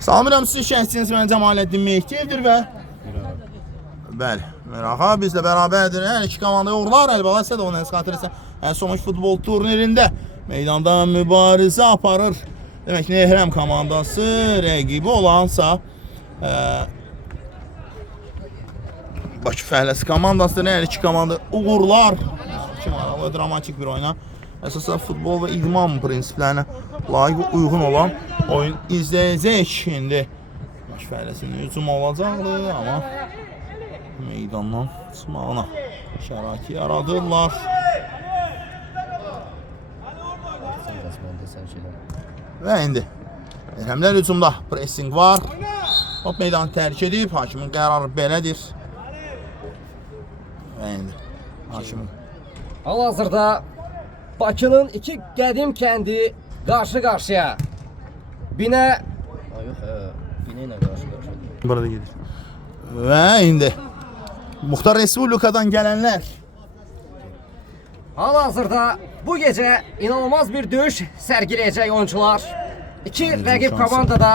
Salamıram sizi, şəhsiniz mən Cəmaləddin Mehdiyevdir və bəli, Mirağa bizlə bərabərdir. Hər iki komanda uğurlar. Əlbəttə isə də onun xatirəsi Somuş futbol turnirində meydanda mübarizə aparır. Demək ki, Nehrəm komandası rəqibi olansa Bakı Fəhləsi komandası, hər iki komanda uğurlar. Ki maraqlı, dramatik bir oyuna. Əsasən futbol və idman prinsiplərinə layiq uyğun olan oyun izləyəcək. İndi Bakı Fəhləsinin hücum olacaqdı, amma meydandan çıxmağına şərait yaradırlar. Və indi Nehrəmlər hücumda pressing var. Top meydanı tərk edib, hakimin qərarı belədir. Və indi hakimin Hal-hazırda Bakının iki qədim kəndi qarşı-qarşıya. Binə ilə qarşı-qarşıya. Burada gedir. Və indi Muxtar Respublikadan gələnlər. Hal-hazırda bu gecə inanılmaz bir döyüş sərgiləyəcək oyuncular. İki rəqib komanda da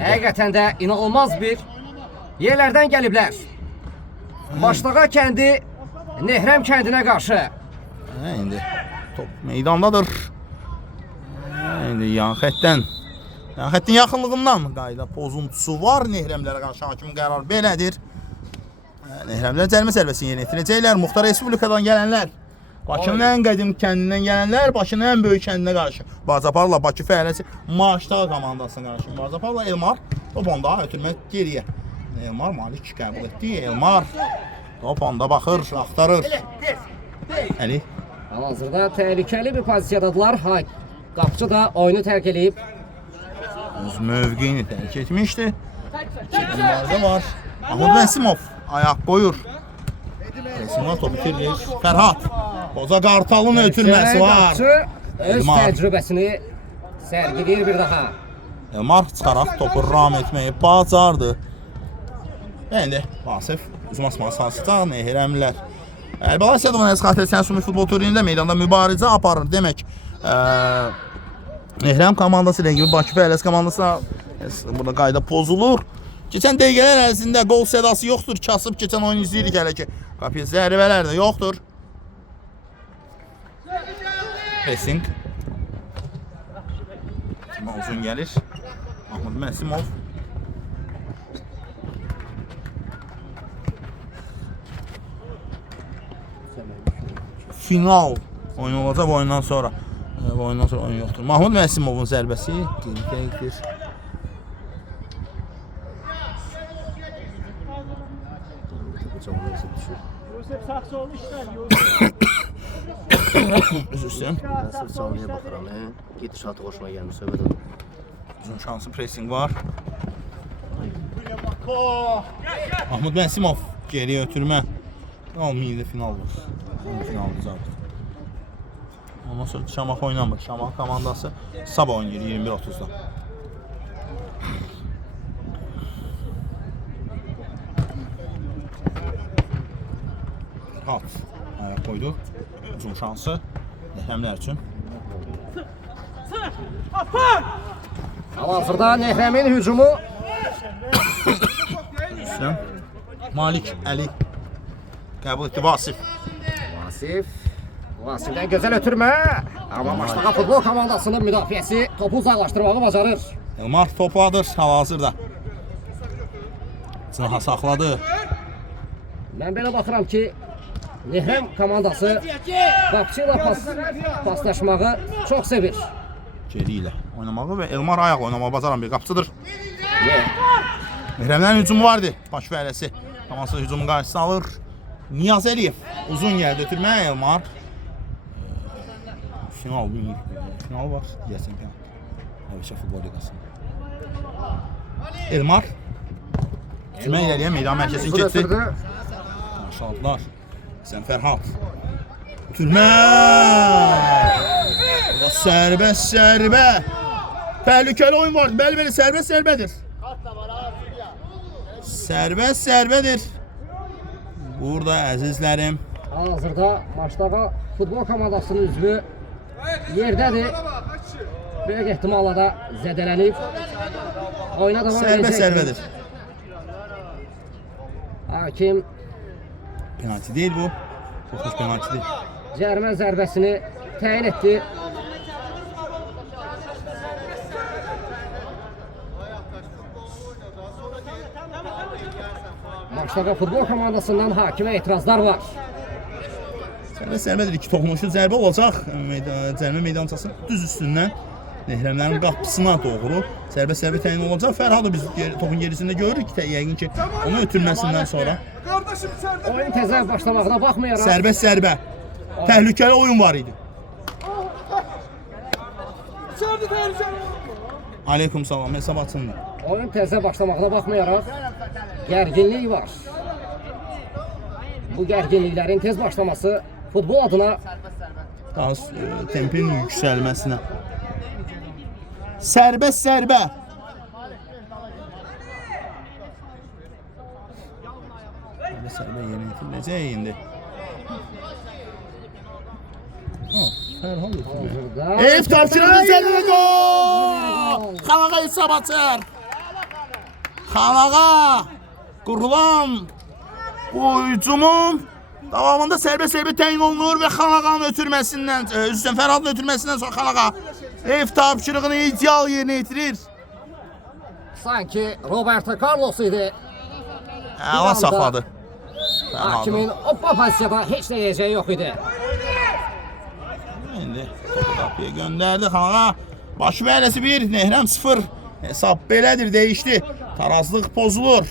həqiqətən də inanılmaz bir yerlərdən gəliblər. Başlağa kəndi Nehrəm kəndinə qarşı. İndi top meydandadır. İndi yan xəttin yaxınlığından qayda pozuntusu var. Nehrəmlərə qarşı hakimin qərarı belədir. Nehrəmlər cərimə zərbəsini yerinə yetirəcəklər. Muxtar Respublikadan gələnlər, Bakının ən qədim kəndindən gələnlər, Bakının ən böyük kəndinə qarşı mübarizə aparırlar. Bakı Fəhləsi Maçdağ komandasına qarşı mübarizə aparırlar. Elmar top onda ötürmək geriyə. Elmar Malik qəbul etdi. Elmar top onda baxır, axtarır. Əli. Hal-hazırda təhlükəli bir pozisiyadadılar. Qapıcı da oyunu tərk edib. Öz mövqeyini tərk etmişdi. İkinci mübarizə var. Mahmud Məsimov ayaq qoyur. Resimdən topu itirir. Fərhad. Qoca Qartalın ötürməsi var. Öz təcrübəsini sərgiləyir bir daha. Elmar çıxaraq topu ram etməyi bacardı. İndi Vasif hücum asması hasıca Nehrəmlər. Əlbəttə isə də onun xatirəsinə Somuş futbol turnirində meydanda mübarizə aparır. Demək, Nehrəm komandası ilə gibi Bakı Fəhləsi komandasına burada qayda pozulur. Keçən dəqiqələr ərzində qol sədası yoxdur. Kasıb keçən oyun izləyirik hələ ki. Qapıya zərbələr də yoxdur. Pressing. Uzun gəlir. Mahmud Məsimov. Final oyun olacaq oyundan sonra. Oyundan sonra oyun yoxdur. Mahmud Məsimovun zərbəsi geri Yusuf Saksoğlu işler. Üzr istəyirəm. Mən sırf canlıya baxıram. Gedişatı xoşuma gəlmiş söhbət. Uzun şansı pressing var. Mahmud Məsimov geriyə ötürmə. Almayı final var. Finalda zabit. Ondan sonra Şamax oynamır. Şamax komandası sabah oynayır 21:30-da. Hat. Ayaq qoydu. Uzun şansı Nehrəmlər üçün. Hal-hazırda Nehrəmin hücumu. Malik Əli qəbul etdi. Vasif. Vasifdən gözəl ötürmə. Amma Maçdağ futbol komandasının müdafiəsi topu uzaqlaşdırmağı bacarır. Elmar topladır hal-hazırda. Cınaha saxladı. Mən belə baxıram ki, Nehrəm komandası qapıcı ilə paslaşmağı çox sevir. Geri ilə oynamağı və Elmar ayaq oynamağı bacaran bir qapıcıdır. Nehrəmlərin hücumu vardı. Bakı Fəhləsi komandası hücumun qarşısını alır. Niyaz Əliyev uzun gəldi ötürmə. Elmar final var deyəsən ki. Həmişə futbol liqasında. Elmar Cümə irəliyə meydan mərkəzini keçdi. Maşallah. Sən Fərhad. Türmə! Sərbə. Təhlükəli oyun var. Bəli, sərbədir. Sərbədir. Burada əzizlərim. Hal-hazırda Maçdağ futbol komandasının üzvü yerdədir. Böyük ehtimalla da zədələnib. oyuna devam Serbest edecek. zərbədir. Hakim Penalti değil bu. Çok hoş penalti değil. cərimə zərbəsini təyin etdi. Maçdakı futbol komandasından hakimə etirazlar var. Serbest zərbədir. 2 toxunuşlu zərbə olacaq. Cərimə meydançasının düz üstündən Nehrəmlərin qapısına doğru serbest zərbə təyin olacaq. Fərhadı biz topun gerisində görürük ki, yəqin ki, onu ötürməsindən sonra Oyun təzə başlamağına baxmayaraq serbest zərbə. Təhlükəli oyun var idi. Aleyküm salam, hesab açıldı. oyun təzə başlamağına baxmayaraq gərginlik var. Bu gərginliklərin tez başlaması futbol adına Daha tempin yüksəlməsinə. Serbest zərbə. Serbest zərbə yerinə yetiriləcək indi. Fərhad ötürmə. burada Ev tapşırığı zərbə gol! Xanağa hesab açır. Xanağa qurulan bu hücumun davamında serbest zərbə təyin olunur və Xanağanın ötürməsindən, üzrdən Fərhadın ötürməsindən sonra Xanağa ev tapşırığını ideal yerinə yetirir. sanki Roberto Carlos idi. Əla saxladı. Hakimin o pozisiyada heç nə deyəcəyi yox idi. İndi topu qapıya göndərdi Xanağa. Başı vərəsi 1, Nehrəm 0. Hesab belədir, dəyişdi. Tarazlıq pozulur.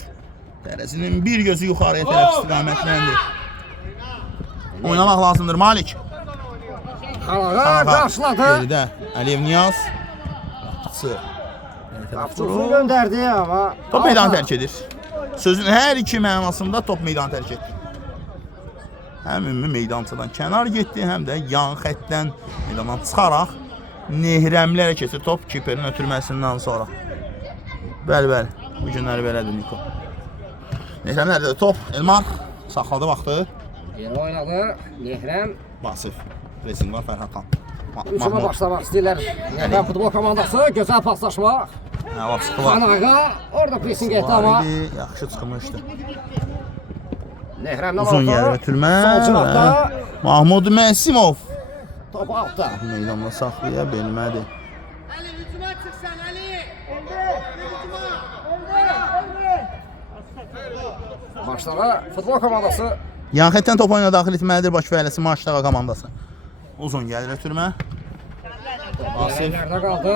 Tərəzinin bir gözü yuxarıya tərəf istiqamətləndir. Oynamaq lazımdır Malik. Xanağa qarşıladı. Geridə Əliyev Niyaz. Qapısı. Uzun göndərdi amma Top meydanı tərk edir. Sözün hər iki mənasında top meydanı tərk etdi. Həm ümumi meydançadan kənar getdi, həm də yan xəttdən meydandan çıxaraq Nehrəmlərə keçir top kiperin ötürməsindən sonra. Bəli, bəli. Bu günləri belədir Niko. Nehrəmlərdə də top. Elmar saxladı vaxtı. Yeni oynadı. Nehrəm Vasif. Racing var Fərhadxan. hücuma başlamaq istəyirlər. Nehrəm futbol komandası gözəl paslaşma. Əla çıxdı var. Xanağa orada pressing etdi amma Yaxşı çıxmışdı. Nehrəmdən Uzun yer ötürmə. Sol cinahda Mahmud Məsimov. top altda. Meydanda saxlaya bilmədi. Ali hücuma çıksan Ali. Maçlara futbol komandası Yan xəttdən top oyuna daxil etməlidir Bakı Fəhləsi Maçdağa komandası. Uzun gəlir ötürmə. Vasif yerlərdə qaldı.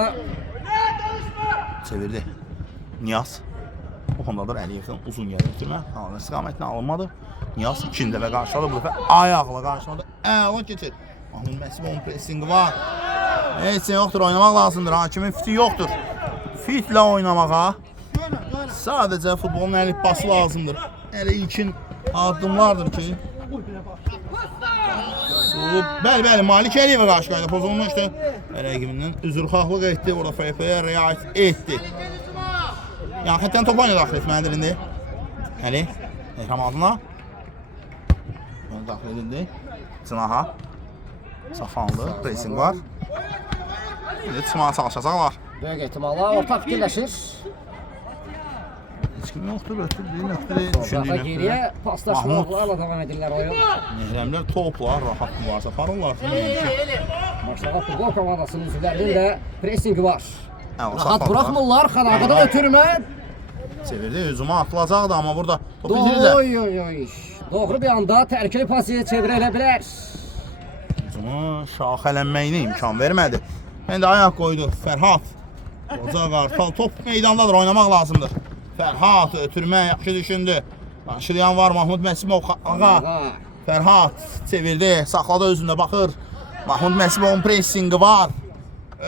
çevirdi. Niyaz. Bu konudadır Əliyevdən uzun gəlir ötürmə. Kanalın istiqamətini alınmadı. Niyaz ikinci dəfə qarşıladı. Bu dəfə ayaqla qarşıladı. Əla keçir. Mahmud Məsimovun pressingi var. Heç şey yoxdur, oynamaq lazımdır. Hakimin fiti yoxdur. Fitlə oynamağa sadəcə futbolun əlifbası lazımdır. Elə ilkin addımlardır ki. Bəli, bəli, Malik Əliyevə qarşı qayda pozulmuşdu. Rəqibindən üzrxahlıq etdi, orada FF'yə riayət etdi. Yan xəttdən top oyuna daxil etməlidir indi. Əli, Ekrem adına. Oyuna daxil edildi. Cınaha. Saxlandı, pressing var. İndi çıxmağa çalışacaqlar. Böyük ehtimalla orta fikirləşir. Heç kim yoxdur, ötürdüyü nöqtədə Orada düşündüyü geriyə nöqtədə. paslaşmalarla davam edirlər oyun. Nehrəmlər topla, rahat mübarizə aparırlar. Maçlara futbol komandasının üzvlərinin də pressingi var. Rahat Saxladılar. buraxmırlar. Xanağadan ötürmə. Çevirdi, hücuma atılacaqdı, amma burada top itirirlər. Oy oy oy. Doğru bir anda təhlükəli pasiyaya çevirə bilər. Hücumu şaxələnməyinə imkan vermədi. İndi ayaq qoydu Fərhad. Qoca Qartal top meydandadır, oynamaq lazımdır. Fərhad ötürmə yaxşı düşündü. Başlayan var Mahmud Məsimov ağa. Fərhad çevirdi, saxladı özündə baxır. Mahmud Məsimovun pressingi var.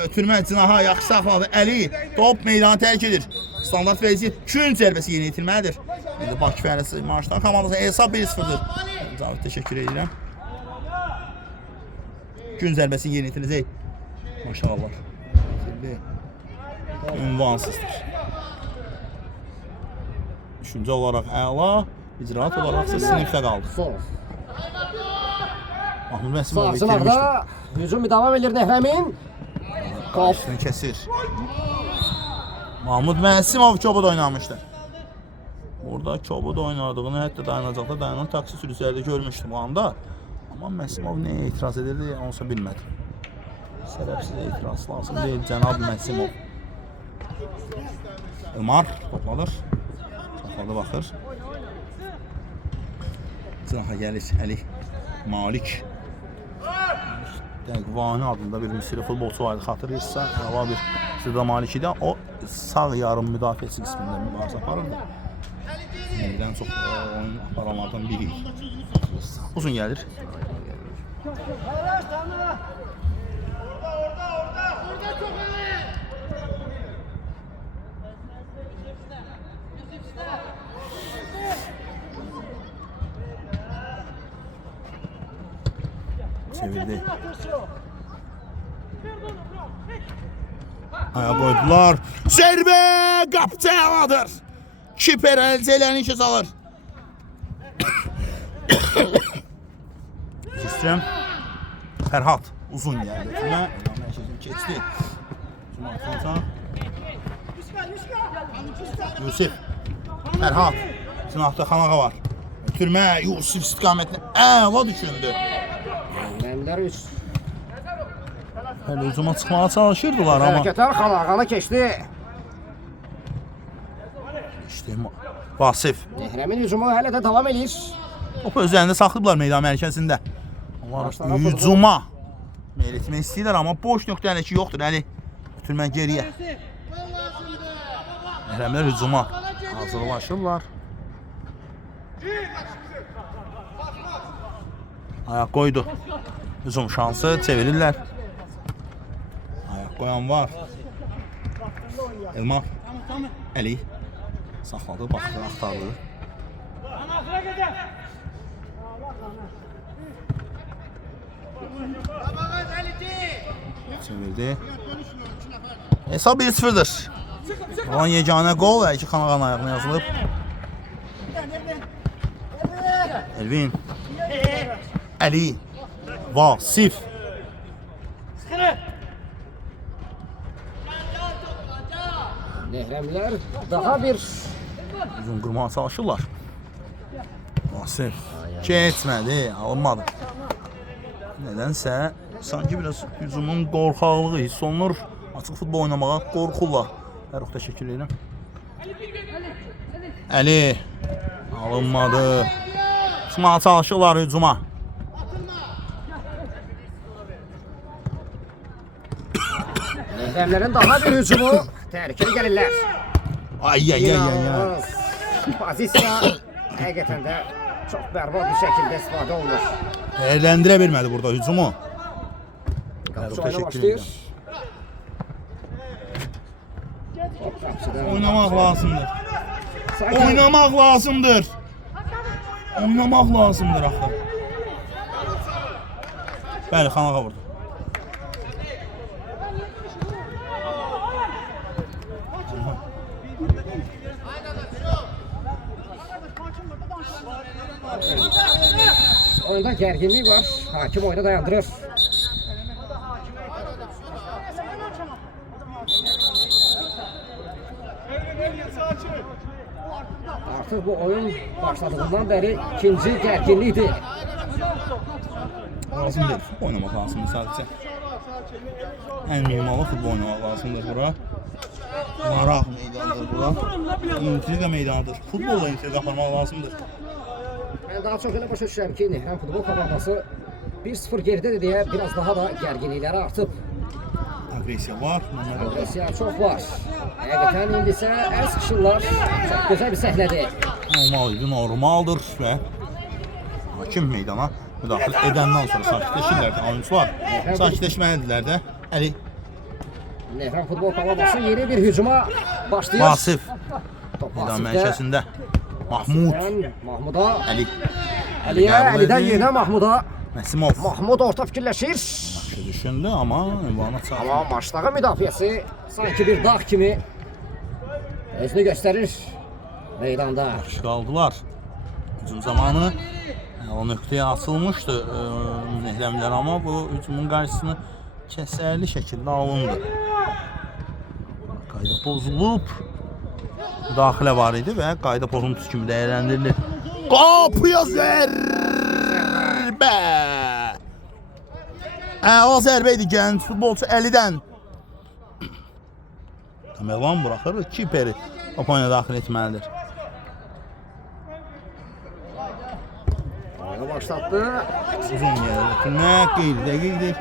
Ötürmə cinaha yaxşı saxladı. Əli top meydanı tərk edir. Standart vəziyyət gün zərbəsi yerinə yetirməlidir. İndi Bakı Fəhləsi Maçdan komandası hesab 1-0-dır. Cavit təşəkkür edirəm. Gün zərbəsi yerinə yetiriləcək. Maşallah. Ünvansızdır. Düşüncə olaraq əla, icraat olaraq isə sinifdə qaldı. Sol. Mahmud Məsimov Sağ itirmişdi. sınaqda hücum davam edir Nehrəmin. Qap. Üstünü kəsir. Mahmud Məsimov Kobud oynamışdı. Burada Kobud oynadığını hətta dayanacaqda dayanan taksi sürücülərdə görmüşdüm o anda. Amma Məsimov nəyə etiraz edirdi, onsa bilmədim. Səbəbsiz etiraz lazım deyil cənab Məsimov. Ömar topladır. Topladı baxır. Sıraxa gəlir Əli Malik. Dəqvani adında bir Misri futbolçu vardı, xatırlayırsa. Hava bir Sırda Malik idi. O sağ yarım müdafiəçi qismində mübarizə aparırdı. Ən çox oyun aparanlardan biri. Uzun gəlir. Çevirdi. Aya koydular. Zərbə qapıcı havadır. Kiper əlcələrini işə salır. Sistem Fərhad uzun gəldi. Cümə keçdi. Cümə atlansa. Yusif Fərhad cinahda Xanağa var. Türmə Yusif istiqamətini əla düşündü. Məmlər 3. Hələ hücuma çıxmağa çalışırdılar amma. Hərəkətlər Xanağanı keçdi. İşte Vasif. Nehrəmin hücumu hələ də davam edir. Topu özlərində saxlayıblar meydan mərkəzində. Onlar hücuma meyl etmək istəyirlər amma boş nöqtə hələ ki yoxdur Əli. Götürmə geriyə. Məhrəmlər hücuma hazırlaşırlar. Ayaq qoydu. Hücum şansı çevirirlər. Ayaq qoyan var. Elmar. Əli. Saxladı, baxdı, axtardı. Çevirdi. Hesab 1-0'dır. Olan yeganə qol və 2 Xanağanın ayağına yazılıb. Elvin. Əli. Vasif. Nehrəmlər daha bir Uzun qurmağa çalışırlar. Vasif. Keçmədi, alınmadı. Nədənsə sanki biraz hücumun qorxaqlığı hiss olunur. Açıq futbol oynamağa qorxurlar. Fərruxda şəkil edirəm. Əli. Alınmadı. Çıxmağa çalışırlar hücuma. Nehrəmlərin daha bir hücumu təhlükəli gəlirlər. Ay. Pozisiya həqiqətən də çox bərbad bir şəkildə istifadə olunur. Dəyərləndirə bilmədi burada hücumu. Qapıcı oyuna başlayır. Oynamaq lazımdır. Oynamaq lazımdır. Oynamaq lazımdır axı. Bəli, Xanağa vurdu. Oyunda gərginlik var. Hakim oyunu dayandırır. Artıq bu oyun başladığından bəri ikinci gərginlikdir. Lazımdır. Futbol oynamaq lazımdır sadəcə. Ən minimalı futbol oynamaq lazımdır bura. Maraq meydanıdır bura. İntriqa meydanıdır. Futbolla intriqa aparmaq lazımdır. Mən daha çox elə başa düşürəm ki, Nehrəm futbol komandası 1-0 geridə deyə biraz daha da gərginlikləri artıb. Agresiya var. Agresiya çox var. Həqiqətən indi isə əl sıxışırlar. Çox gözəl bir səhnədir. Normaldır və hakim meydana müdaxilə edəndən sonra sakitləşirlər də oyuncular. Sakitləşməlidirlər də. Əli. Nehrəm futbol komandası yeni bir hücuma başlayır. Vasif. Meydan mərkəzində. Mahmud. Mahmuda. Əli. Əlidən yenə Mahmuda. Məsimov. Mahmud orta fikirləşir. Düşündü amma ünvana çatdı. Amma maçdakı müdafiəsi sanki bir dağ kimi özünü göstərir meydanda. Yaxşı qaldılar. Hücum zamanı o nöqtəyə açılmışdı Nehrəmlər amma bu hücumun qarşısını kəsərli şəkildə alındı. Qayda pozulub. Daxilə var idi və qayda pozuntusu kimi dəyərləndirilir. Qapıya zərbə! Əla zərbə idi gənc futbolçu Əlidən. Tamerlan buraxır, kiperi Topoyla daxil etməlidir. Oyunu başlatdı. Uzun gəlir, ötürmək qeyri-dəqiqdir.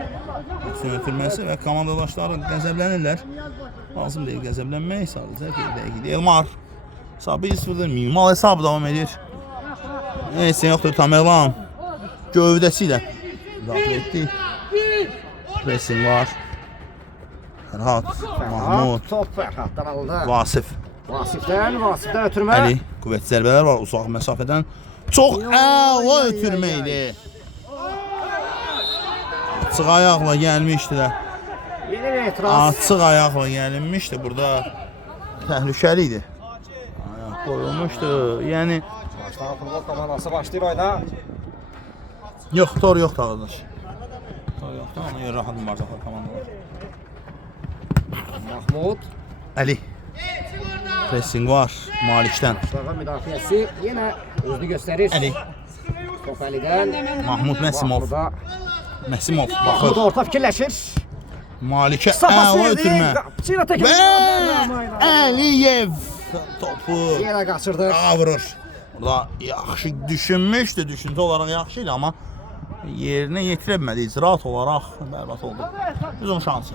Uzun ötürməsi və komandalaşları qəzəblənirlər. Lazım deyil qəzəblənmək, sadəcə qeyri-dəqiqdir. Elmar Sabir 0-dır, minimal hesab davam edir. Neyse yoxdur, Tamerlan gövdəsi ilə daxil etdi. Pressing var. Fərhad, Mahmud, Top Fərhaddan alındı. Vasif, Vasifdən ötürmə. Əli. Qüvvətli zərbələr var uzaq məsafədən. Çox əla ötürmə idi. Açıq ayaqla gəlmişdilər. Yeni bir etiraz. Açıq ayaqla gəlinmişdi. Burada təhlükəli idi. Ayaq qoyulmuşdu. Yəni Başlayan futbol komandası başlayır oyuna. yox, tor yoxdur arkadaş. Tor yoxdur, ona görə rahat mübarizə komandalar. Mahmud. Əli. Pressing var Malikdən. Başlayan müdafiəsi yenə özünü göstərir. Əli. Top Əlidən. Mahmud Məsimov. Mahmud'a. Məsimov Mahmud baxır. orta fikirləşir. Malikə Safası əla verdi. ötürmə. Qapıçıyla təkrar. Və Əliyev topu Yenə qaçırdı. vurur. Burada yaxşı düşünmüşdü, düşüncə olaraq yaxşı idi, amma yerinə yetirə bilmədi, icraat olaraq bərbad oldu. Uzun şansı.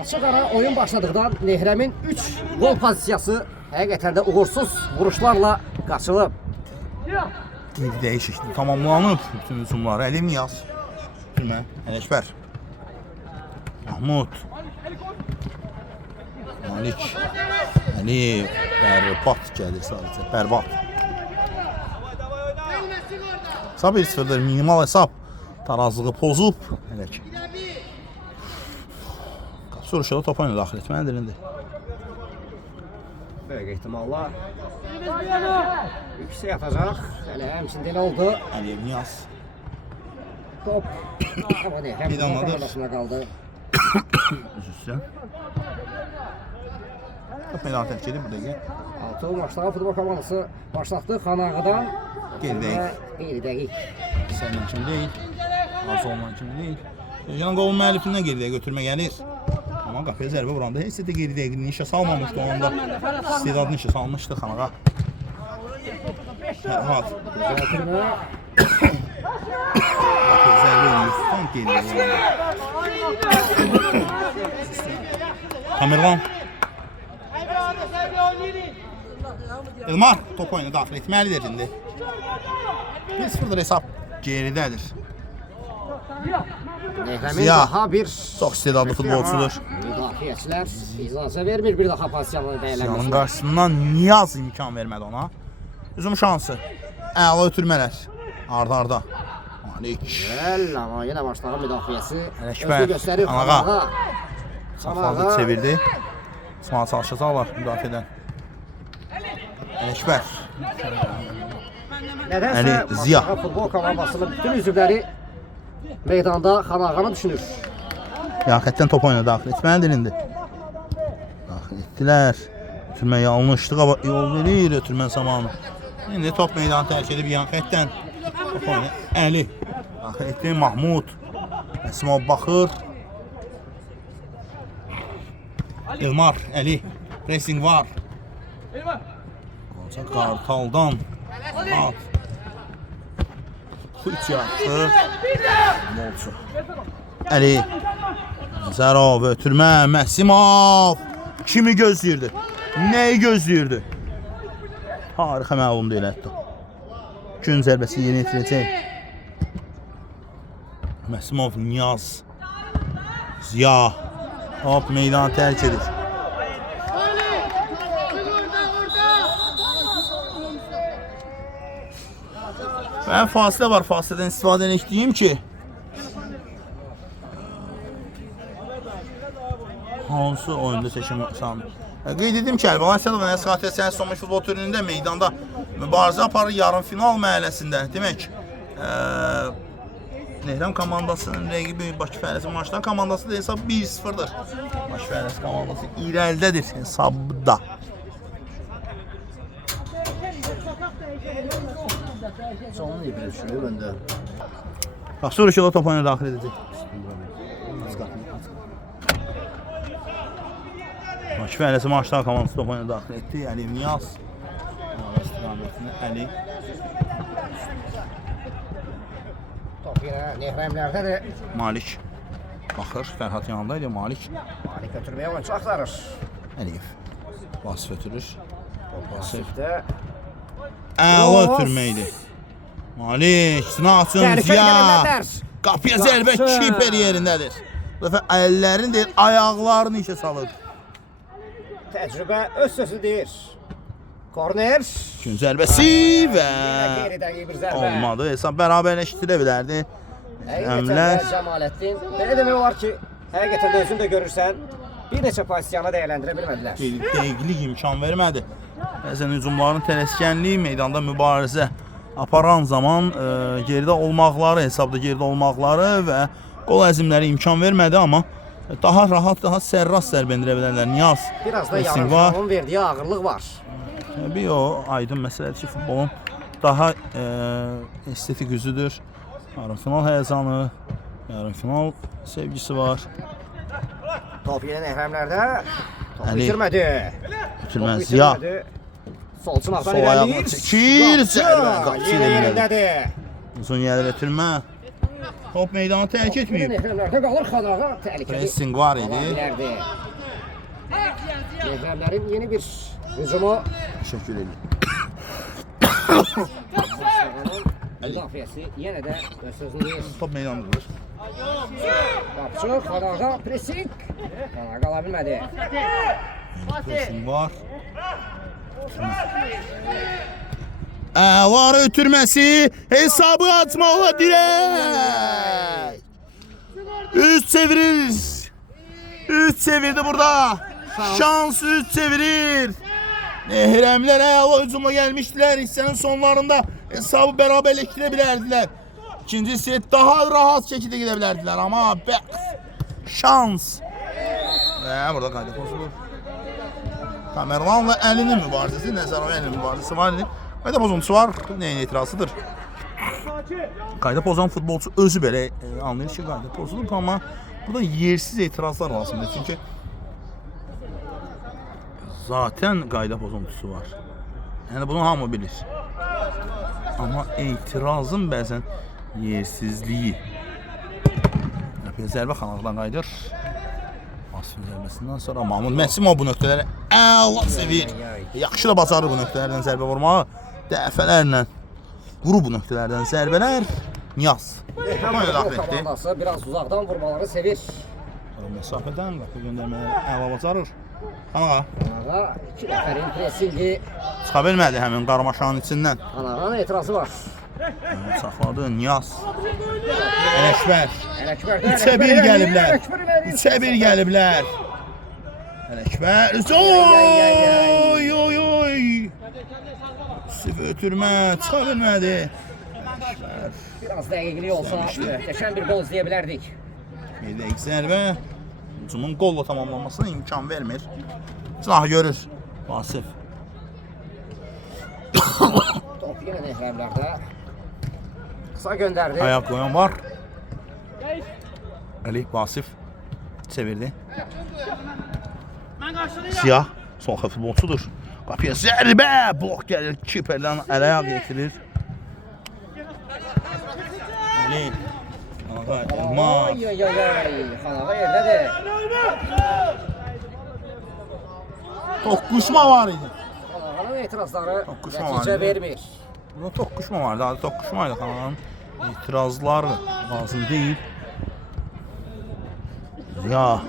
Açıq ara oyun başladıqdan Nehrəmin 3 gol pozisiyası həqiqətən də uğursuz vuruşlarla qaçılıb. Bir dəyişiklik tamamlanıb bütün hücumlar. Əli Niyaz. Türmə, Ələkbər. Mahmud. Malik. Əli bərbad gəlir sadəcə, bərbad. Sabir 0-dır, minimal hesab. Tarazlığı pozub. Ələk. Soruşada topa ilə daxil etməlidir indi. Böyük ehtimalla yüksək atacaq. Hələ həmçində elə oldu. Əliyev Niyaz. Top. Amma Nehrəm Bir damladır. komandasına qaldı. Üzüstə. Top meydanı tərk edib bu dəqiqə. Altı maçlara futbol komandası başlatdı. Xanağıdan Qeyri-dəqiq. qeyri-dəqiq. Səndən kimi deyil. Arzu olunan kimi deyil. Yan qolun müəllifindən geriyə götürmə gəlir. Amma qapıya zərbə vuranda heç də qeyri-dəqiqliyi işə salmamışdı o anda. İstedadını işə salmışdı Xanağa. Fərhad. Ötürmə. Qapıya zərbə edir. Tam qeyri-dəqiqliyi. Tamerlan. Elmar top oyuna daxil etməlidir indi. 1-0 hesab geridədir. Nehrəmin Ziya. daha bir Çox istedadlı futbolçudur. müdafiəçilər icazə vermir bir daha pozisyonları Ziyanın dəyərləndirsin. qarşısından Niyaz imkan vermədi ona. Hücum şansı. Əla ötürmələr. Arda. Malik. Gəl, amma yenə başlayan müdafiəsi Ələkbər, özünü göstərir. Xanağa. Xanağa. Saxladı, çevirdi. İsmail çalışacaqlar müdafiədən. Ələkbər. Nədənsə Əli, Ziya. Maçağa futbol komandasının bütün üzvləri meydanda Xanağanı düşünür. Yaxətdən top oyuna daxil etməlidir indi. Daxil etdilər. Ötürmə yanlışlığa yol verir ötürmə zamanı. İndi top meydanı tərk edib yan xəttdən. Top oyuna Əli. Daxil etdi Mahmud. Məsimov baxır. Elmar, Əli. Pressing var. Qoca Qartaldan. At. Hiç yaxşı. Molçu. Əli. Zərov ötürmə. Məsimov. Kimi gözləyirdi? Nəyi gözləyirdi? Tarixə məlum deyil hətta. Gün zərbəsi yeni itirəcək. Məsimov, Niyaz. Ziya. Top meydanı tərk edir. Ben fasilə var, fasilədən istifadə etdiyim ki hansı oyunda seçim sandım. Qeyd edim ki, Əlbalan Əsədov SKT Səhət Somuş futbol turnirində meydanda mübarizə aparır yarım final mərhələsində. Demək, Nehrəm komandasının rəqibi Bakı Fəhləsi maçdan komandası da hesab 1-0'dır. Bakı Fəhləsi komandası irəlidədir hesabda. Sonunu iyi bir düşünüyor bende. Bax, sonra ki o top oyuna daxil edəcək. Bakı Fəhləsi maçdan komandası top oyuna daxil etdi. Əliyev Niyaz. İstiqamətini Əli. Top yenə Nehrəmlərdədir. Malik. Baxır, Fərhad yanındaydı. Malik. Malik götürməyə oyuncu axtarır. Əliyev. Vasif ötürür. Vasifdə. Əla ötürməkdir. Malik, Sınavçın Təhlükəli Ziya. gələnlər. Qapıya zərbə kiper yerindədir. Bu dəfə əllərini deyil, ayaqlarını işə salır. Təcrübə öz sözü deyir. Korner. Gün zərbəsi və Yenə qeyridən iyi bir zərbə. olmadı. Hesab bərabərləşdirə bilərdi. Həqiqətən Əmlər. də Cəmaləddin. Belə demək olar ki, həqiqətən də özün də görürsən, bir neçə pozisiyonu dəyərləndirə bilmədilər. Bir dəqiqlik imkan vermədi. Bəzən hücumların tələskənliyi, meydanda mübarizə aparan zaman geridə olmaqları, hesabda geridə olmaqları və qol əzmləri imkan vermədi, amma daha rahat, daha sərrast zərbə endirə bilərlər. Niyaz, Biraz da pressing var. yarımfinalın verdiyi ağırlıq var. Təbii o aydın məsələdir ki, futbolun daha estetik üzüdür. Yarımfinal həyəcanı, yarımfinal sevgisi var. Top yenə Nehrəmlərdə. Top Əli. itirmədi. Bitirməz. Top Ziya. itirmədi. Sol çınaqdan Sol ayağını irəliyir. çəkir, zərbə qapısı Yenə ilə yerindədir. Uzun yerə ötürmə. Top meydanı tərk etməyib. Nehrəmlərdə qalır Xanağa. Təhlükəli. Pressing var idi. Bilərdi. Nehrəmlərin yeni bir hücumu. Təşəkkür edirəm. Müdafiəsi yenə də öz sözünü deyir. Top meydandadır. Qapçı Xanağa pressing. Xanağa qala bilmədi. Pressing var. Var ötürməsi, hesabı açmalı dirək. Üst çevirir. Üst çevirdi burada. Şans üst çevirir. Nehrəmlər əla hücuma gəlmişdilər. Hissənin sonlarında hesabı bərabərləşdirə bilərdilər. İkinci set daha rahat şəkildə gedə bilərdilər. Amma şans. Və burada qayda pozulur. Tamerlanla Əlinin mübarizəsi, Nəzərov Əlinin mübarizəsi var idi. Qayda pozuntusu var, neyin etirazıdır? Qayda pozan futbolçu özü belə anlayır ki, qayda pozulub, amma burada yersiz etirazlar lazımdır. Çünki zaten qayda pozuntusu var. Yəni bunu hamı bilir. Amma etirazın bəzən yersizliyi. Zərbə Xanaqdan qaydır. Asfın zərbəsindən sonra Mahmud Məsimov bu nöqtələri əla sevir. Yaxşı da bacarır bu nöqtələrdən zərbə vurmağı. Dəfələrlə vurur bu nöqtələrdən zərbələr. Niyaz. Oyuna daxil etdi. Komandası biraz uzaqdan vurmaları sevir. Məsafədən qapı göndərmələri əla bacarır. Xanağa Xanağa 2 nəfərin pressingi. çıxa bilmədi həmin qarmaşanın içindən. Xanağanın etirazı var. Saxladı Niyaz. Ələkbər. Ələkbər 3-ə 1 gəliblər. 3-ə 1 gəliblər. Ələkbər. Oy oy oy. Sif ötürmə çıxa bilmədi. Ələkbər. Biraz dəqiqlik olsa möhtəşəm bir gol izləyə bilərdik. Bir dəqiq zərbə. Hücumun qolla tamamlanmasına imkan vermir. Silah görür. Vasif. Top yenə Nehrəmlərdə. Qısa göndərdi. Ayaq qoyan var. Əli Vasif çevirdi. Siyah sol xətt futbolçudur. Qapıya zərbə, blok gəlir, kiperdən əl-ayaq getirir. Əli. Ağa, Elmaz. Ay ay ay ay. Xanağa yerdədir. Toqquşma var idi. Xanağanın etirazları Toqquşma nəticə vardı. vermir. Burada toqquşma vardı. Adı toqquşma idi xananın. İtirazları lazım deyil. Ya.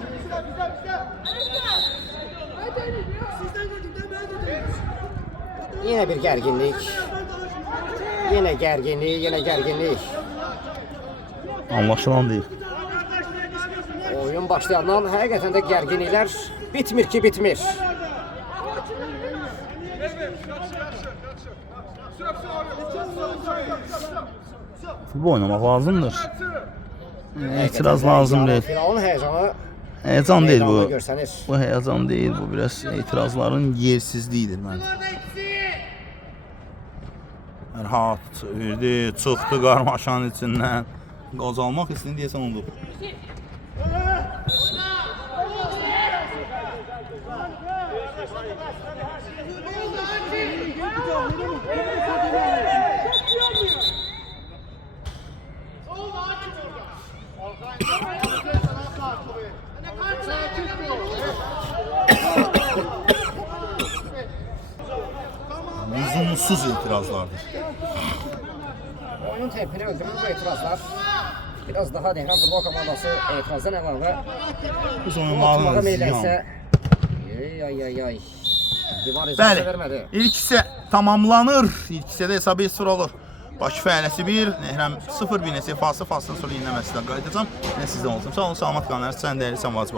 Yenə bir gərginlik. Yenə gərginlik, yenə gərginlik. Anlaşılan deyil. Oyun başlayandan həqiqətən də gərginliklər bitmir ki, bitmir. Futbol oynamaq lazımdır. İtiraz lazım deyil. Finalın heyecanı Heyecan deyil bu. meydanda görsənir. Bu heyecan deyil, bu biraz etirazların yersizliyidir məncə. Orada ikisi. Erhat verdi, çıxdı qarmaşanın içindən. Qazanmaq istəyini deyəsən oldu. Lüzumsuz etirazlardır. Oyunun tempini öldürür bu etirazlar. Biraz daha Nehran Futbol komandası etirazdan əlavə Biz atmağa oyunlarımız meylənsə. ziyan. Ay. Divar icazə vermədi. Bəli, ilk hissə tamamlanır. İlk hissədə hesabı 1-0 olur. Bakı fəaliyyəsi 1, Nehram 0, bir neçə faslı sonra yenə məsələ qayıdacam. Nə sizdən olsun. Sağ olun, salamat qalın. Sən dəyərli, sən vacib.